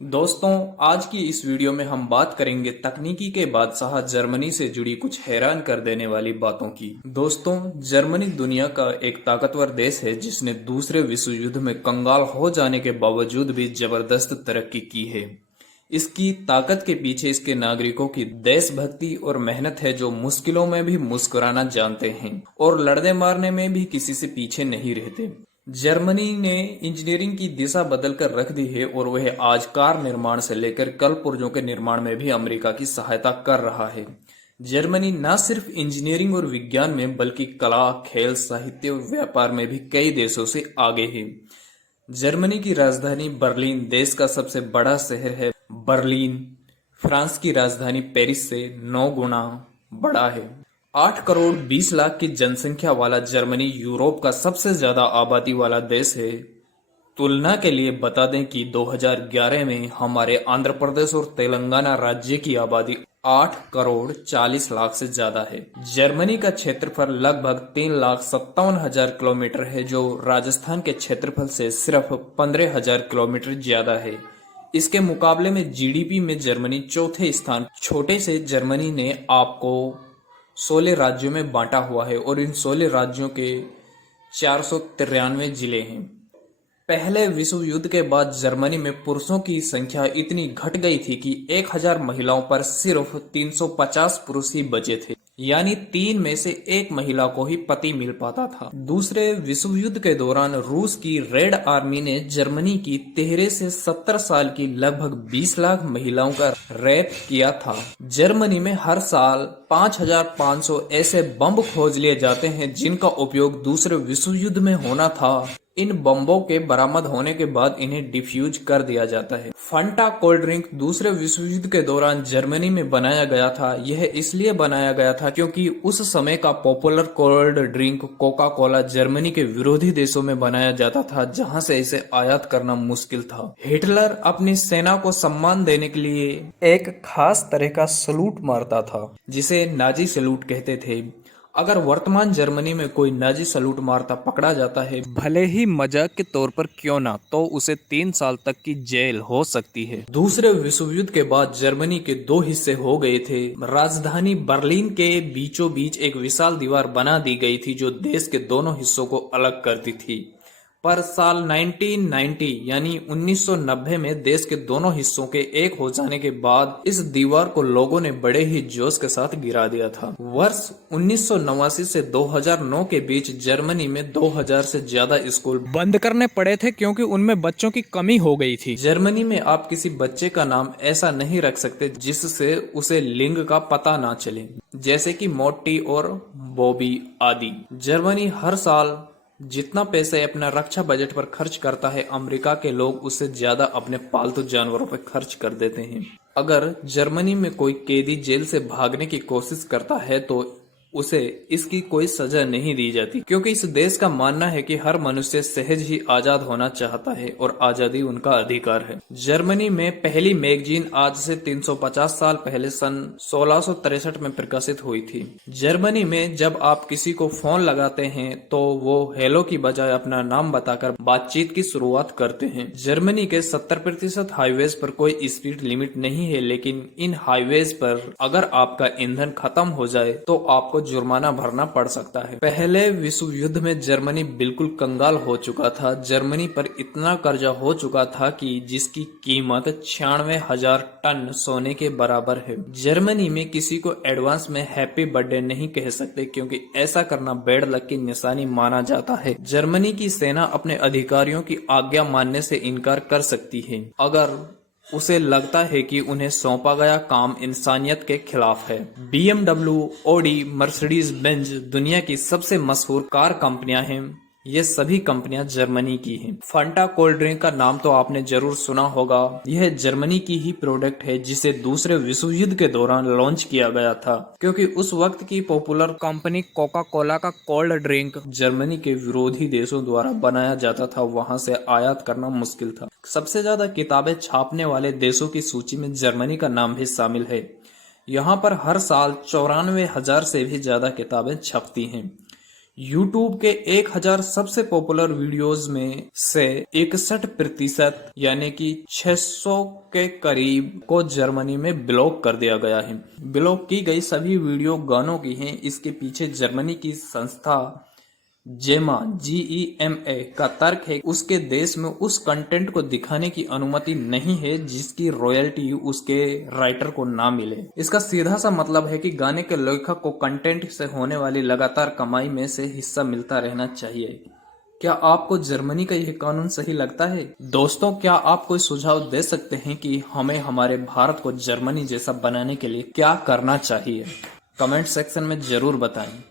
दोस्तों, आज की इस वीडियो में हम बात करेंगे तकनीकी के बादशाह जर्मनी से जुड़ी कुछ हैरान कर देने वाली बातों की। दोस्तों, जर्मनी दुनिया का एक ताकतवर देश है जिसने दूसरे विश्व युद्ध में कंगाल हो जाने के बावजूद भी जबरदस्त तरक्की की है। इसकी ताकत के पीछे इसके नागरिकों की देशभक्ति और मेहनत है, जो मुश्किलों में भी मुस्कुराना जानते हैं और लड़ने मारने में भी किसी से पीछे नहीं रहते। जर्मनी ने इंजीनियरिंग की दिशा बदलकर रख दी है और वह आज कार निर्माण से लेकर कल पुर्जों के निर्माण में भी अमेरिका की सहायता कर रहा है। जर्मनी न सिर्फ इंजीनियरिंग और विज्ञान में बल्कि कला, खेल, साहित्य और व्यापार में भी कई देशों से आगे है। जर्मनी की राजधानी बर्लिन देश का सबसे बड़ा शहर है। बर्लिन फ्रांस की राजधानी पेरिस से 9 गुना बड़ा है। 8 करोड़ 20 लाख की जनसंख्या वाला जर्मनी यूरोप का सबसे ज्यादा आबादी वाला देश है। तुलना के लिए बता दें कि 2011 में हमारे आंध्र प्रदेश और तेलंगाना राज्य की आबादी 8 करोड़ 40 लाख से ज्यादा है। जर्मनी का क्षेत्रफल लगभग 3,57,000 किलोमीटर है, जो राजस्थान के क्षेत्रफल से सिर्फ 15,000 किलोमीटर ज्यादा है। इसके मुकाबले में जीडीपी में जर्मनी चौथे स्थान। छोटे से जर्मनी ने आपको 16 राज्यों में बांटा हुआ है और इन 16 राज्यों के 493 जिले हैं। पहले विश्व युद्ध के बाद जर्मनी में पुरुषों की संख्या इतनी घट गई थी कि 1000 महिलाओं पर सिर्फ 350 पुरुष ही बचे थे, यानी 3 में से 1 महिला को ही पति मिल पाता था। दूसरे विश्व युद्ध के दौरान रूस की रेड आर्मी ने जर्मनी की 13 से 17 साल की लगभग 20 लाख महिलाओं का रेप किया था। जर्मनी में हर साल 5500 ऐसे बम खोज लिए जाते हैं जिनका उपयोग दूसरे विश्व युद्ध में होना था। इन बम्बों के बरामद होने के बाद इन्हें डिफ्यूज कर दिया जाता है। फंटा कोल्ड ड्रिंक दूसरे विश्व युद्ध के दौरान जर्मनी में बनाया गया था। यह इसलिए बनाया गया था क्योंकि उस समय का popular cold drink Coca Cola Germany के विरोधी देशों में बनाया जाता था, जहां से इसे आयात करना मुश्किल था। हिटलर अपनी सेना को सम्मान देने के लिए एक खास तरह का सलूट मारता था, जिसे नाजी सलूट कहते थे। अगर वर्तमान जर्मनी में कोई नाजी सलूट मारता पकड़ा जाता है, भले ही मजाक के तौर पर क्यों ना, तो उसे 3 साल तक की जेल हो सकती है। दूसरे विश्व युद्ध के बाद जर्मनी के 2 हिस्से हो गए थे। राजधानी बर्लिन के बीचों बीच एक विशाल दीवार बना दी गई थी जो देश के दोनों हिस्सों को अलग करती थी। पर साल 1990 यानी 1990 में देश के दोनों हिस्सों के एक हो जाने के बाद इस दीवार को लोगों ने बड़े ही जोश के साथ गिरा दिया था। वर्ष 1989 से 2009 के बीच जर्मनी में 2000 से ज्यादा स्कूल बंद करने पड़े थे क्योंकि उनमें बच्चों की कमी हो गई थी। जर्मनी में आप किसी बच्चे का नाम ऐसा नहीं रख सकते जिससे उसे लिंग का पता ना चले, जैसे कि मोटी और बॉबी आदि। जर्मनी हर साल जितना पैसे अपना रक्षा बजट पर खर्च करता है, अमेरिका के लोग उससे ज्यादा अपने पालतू जानवरों पर खर्च कर देते हैं। अगर जर्मनी में कोई कैदी जेल से भागने की कोशिश करता है तो उसे इसकी कोई सजा नहीं दी जाती, क्योंकि इस देश का मानना है कि हर मनुष्य सहज ही आजाद होना चाहता है और आजादी उनका अधिकार है। जर्मनी में पहली मैगजीन आज से 350 साल पहले सन 1663 में प्रकाशित हुई थी। जर्मनी में जब आप किसी को फोन लगाते हैं तो वो हेलो की बजाय अपना नाम बताकर बातचीत की शुरुआत करते हैं। जर्मनी के 70% हाईवेज पर कोई स्पीड लिमिट नहीं है, लेकिन इन हाईवेज पर अगर आपका ईंधन खत्म हो जाए तो आपको जुर्माना भरना पड़ सकता है। पहले विश्व युद्ध में जर्मनी बिल्कुल कंगाल हो चुका था। जर्मनी पर इतना कर्जा हो चुका था कि जिसकी कीमत 96,000 टन सोने के बराबर है। जर्मनी में किसी को एडवांस में हैप्पी बर्थडे नहीं कह सकते, क्योंकि ऐसा करना बैड लक की निशानी माना जाता है। जर्मनी की सेना अपने अधिकारियों की आज्ञा मानने से इनकार कर सकती है अगर उसे लगता है कि उन्हें सौंपा गया काम इंसानियत के खिलाफ है। BMW, ऑडी, मर्सिडीज बेंज दुनिया की सबसे मशहूर कार कंपनियां हैं। ये सभी कंपनियां जर्मनी की हैं। फंटा कोल्ड ड्रिंक का नाम तो आपने जरूर सुना होगा। यह जर्मनी की ही प्रोडक्ट है जिसे दूसरे विश्व युद्ध के दौरान लॉन्च किया गया था, क्योंकि उस वक्त की पॉपुलर कंपनी कोका कोला का कोल्ड ड्रिंक जर्मनी के विरोधी देशों द्वारा बनाया जाता था, वहां से आयात करना मुश्किल था। सबसे ज्यादा किताबें छापने वाले देशों की सूची में जर्मनी का नाम भी शामिल है। यहाँ पर हर साल 94,000 से भी ज्यादा किताबें छपती हैं। YouTube के 1000 सबसे पॉपुलर वीडियोस में से 61% यानी कि 600 के करीब को जर्मनी में ब्लॉक कर दिया गया है। ब्लॉक की गई सभी वीडियो गानों की हैं। इसके पीछे जर्मनी की संस्था GEMA का तर्क है उसके देश में उस कंटेंट को दिखाने की अनुमति नहीं है जिसकी रॉयल्टी उसके राइटर को ना मिले। इसका सीधा सा मतलब है कि गाने के लेखक को कंटेंट से होने वाली लगातार कमाई में से हिस्सा मिलता रहना चाहिए। क्या आपको जर्मनी का यह कानून सही लगता है? दोस्तों, क्या आप कोई सुझाव दे सकते हैं कि हमें हमारे भारत को जर्मनी जैसा बनाने के लिए क्या करना चाहिए? कमेंट सेक्शन में जरूर बताएं।